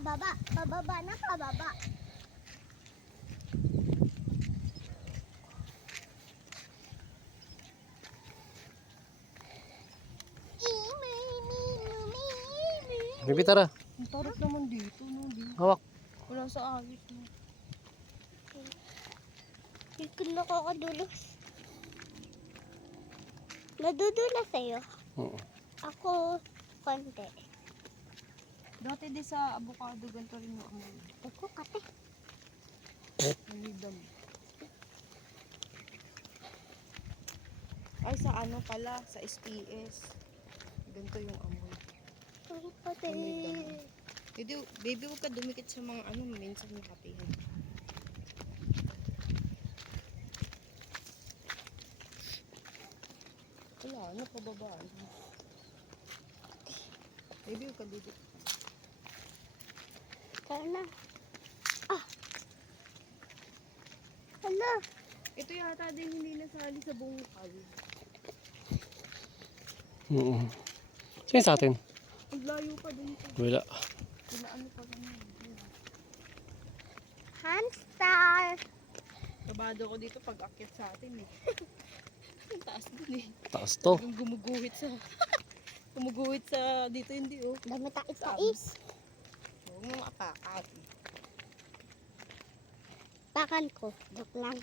pababa. Pababa na pababa. Bibi, tara. Ang tarot naman dito, no? Hawak. Wala sa ayos, no? Hindi ko nakakadulas. Nadudulas sa'yo. Oo. Ako, konti. Dati di sa avocado, ganito rin yung amoy. Ako, kate. Nanidam. Ay, sa ano pala, sa SPS. Ganito yung amoy. Ako, kate. Baby, huwag ka dumikit sa mga ano, minsan yung kapihan. Wala, ano, pababaan. Baby, huwag ka dudikit. Tara na. Ah! Hala! Ito yata din hindi nasali sa bungkal. Oo. Sino sa atin? Ang layo pa din ito. Wala. Sila ano pa ganyan. Hamster! Kabado ko dito pag akyat sa atin eh. Ang taas dun eh. Taas to. Yung gumuguhit sa... gumuguhit sa dito hindi oh. Dami tais-tais. Huwag mong apakan. Pakan ko. Joke lang.